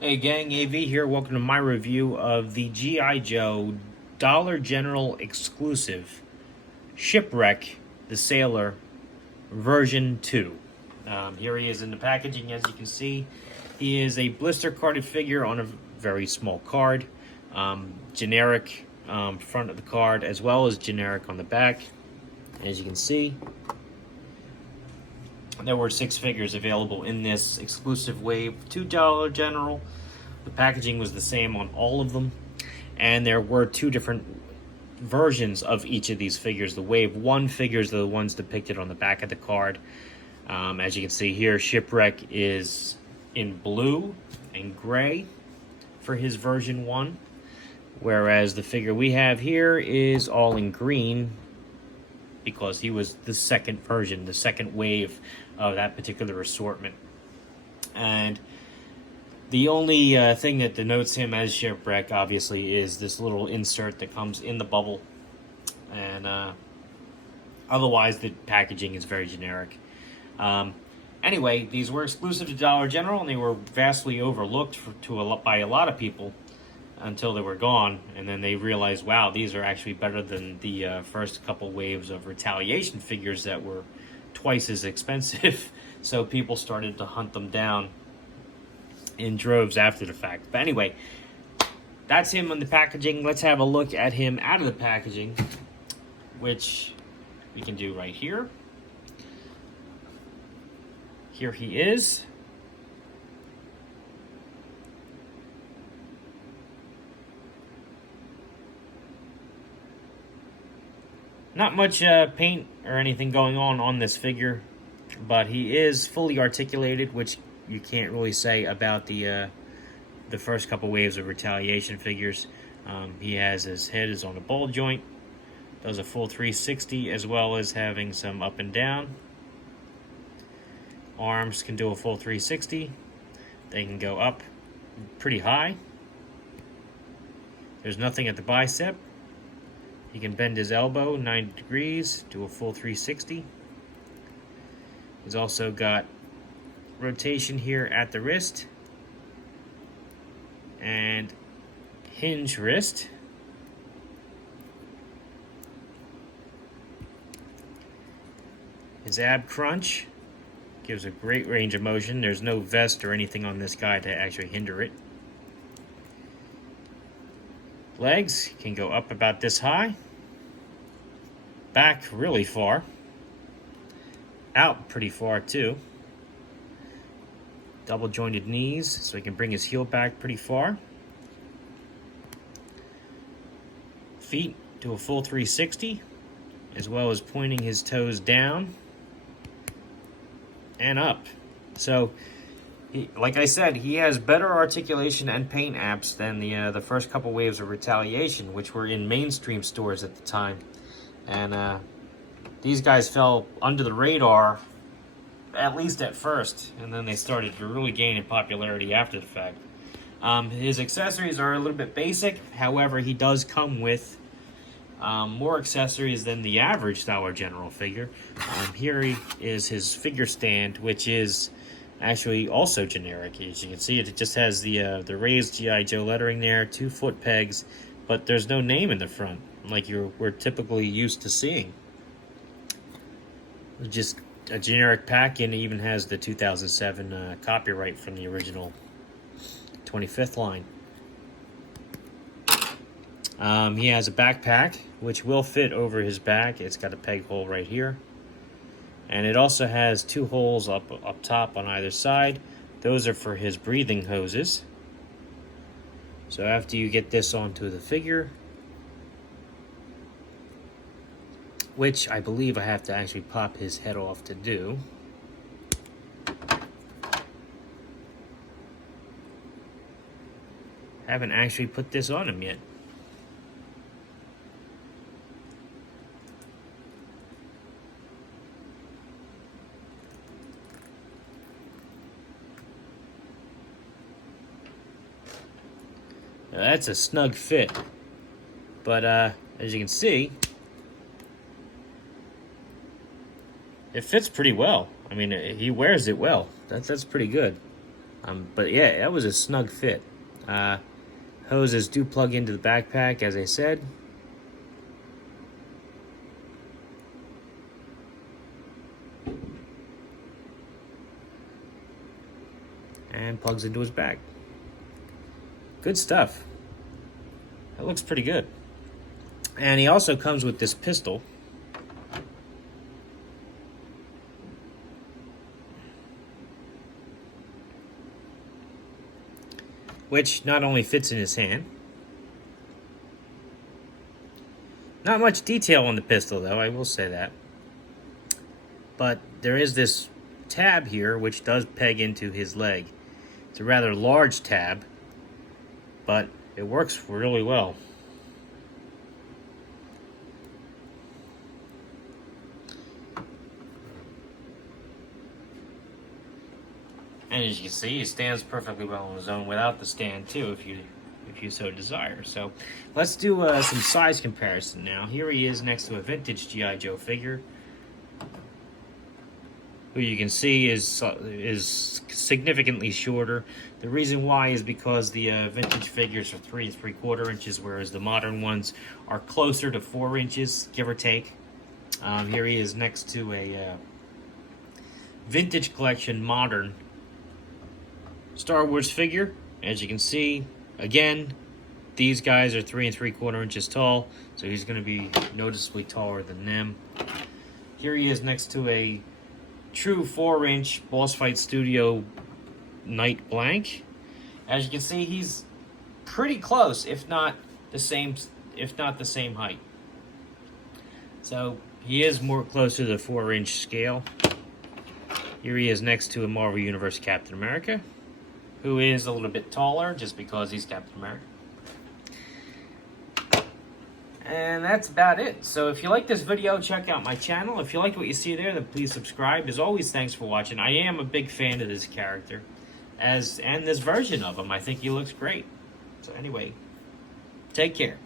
Hey gang, AV here. Welcome to my review of the G.I. Joe Dollar General exclusive Shipwreck the Sailor version 2. Here he is in the packaging. As you can see, he is a blister carded figure on a very small card. Generic front of the card as well as generic on the back. As you can see, there were 6 figures available in this exclusive wave to Dollar General. The packaging was the same on all of them, and there were 2 different versions of each of these figures. The Wave 1 figures are the ones depicted on the back of the card. As you can see here, Shipwreck is in blue and gray for his version 1, whereas the figure we have here is all in green because he was the second version, the second wave of that particular assortment. And the only thing that denotes him as Shipwreck, obviously, is this little insert that comes in the bubble. And otherwise, the packaging is very generic. Anyway, these were exclusive to Dollar General, and they were vastly overlooked by a lot of people until they were gone. And then they realized, wow, these are actually better than the first couple waves of Retaliation figures that were twice as expensive. So people started to hunt them down in droves after the fact. But anyway, that's him on the packaging. Let's have a look at him out of the packaging, which we can do right here. Here he is. Not much paint or anything going on this figure, but he is fully articulated, which you can't really say about the first couple waves of Retaliation figures. He has his head is on a ball joint, does a full 360 as well as having some up and down. Arms can do a full 360. They can go up pretty high. There's nothing at the bicep. He can bend his elbow 90 degrees, do a full 360. He's also got rotation here at the wrist and hinge wrist. His ab crunch gives a great range of motion. There's no vest or anything on this guy to actually hinder it. Legs can go up about this high. Back really far. Out pretty far too. Double jointed knees so he can bring his heel back pretty far. Feet do a full 360 as well as pointing his toes down and up. So like I said, he has better articulation and paint apps than the first couple waves of Retaliation, which were in mainstream stores at the time. And these guys fell under the radar, at least at first, and then they started to really gain in popularity after the fact. His accessories are a little bit basic. However, he does come with more accessories than the average Dollar General figure. Here is his figure stand, which is actually also generic. As you can see, it just has the raised G.I. Joe lettering there, 2 foot pegs, but there's no name in the front like we're typically used to seeing. Just a generic pack, and it even has the 2007 copyright from the original 25th line. He has a backpack which will fit over his back. It's got a peg hole right here. And it also has 2 holes up top on either side. Those are for his breathing hoses. So after you get this onto the figure, which I believe I have to actually pop his head off to do. Haven't actually put this on him yet. Now that's a snug fit, but as you can see, it fits pretty well. I mean, he wears it well. That's pretty good. But yeah, that was a snug fit. Hoses do plug into the backpack, as I said. And plugs into his bag. Good stuff. That looks pretty good. And he also comes with this pistol. Which not only fits in his hand. Not much detail on the pistol, though, I will say that. But there is this tab here, which does peg into his leg. It's a rather large tab, but it works really well. And as you can see, he stands perfectly well on his own without the stand too, if you so desire. So let's do some size comparison now. Here he is next to a vintage G.I. Joe figure, who you can see is significantly shorter. The reason why is because the vintage figures are 3 3/4 inches, whereas the modern ones are closer to 4 inches, give or take. Here he is next to a vintage collection modern Star Wars figure. As you can see, again, these guys are 3 3/4 inches tall, so he's going to be noticeably taller than them. Here he is next to a true 4-inch Boss Fight Studio Night Blank. As you can see, he's pretty close, if not the same height. So he is more closer to the 4-inch scale. Here he is next to a Marvel Universe Captain America, who is a little bit taller just because he's Captain America. And that's about it. So if you like this video, check out my channel. If you like what you see there, then please subscribe. As always, thanks for watching. I am a big fan of this character, and this version of him. I think he looks great. So anyway, take care.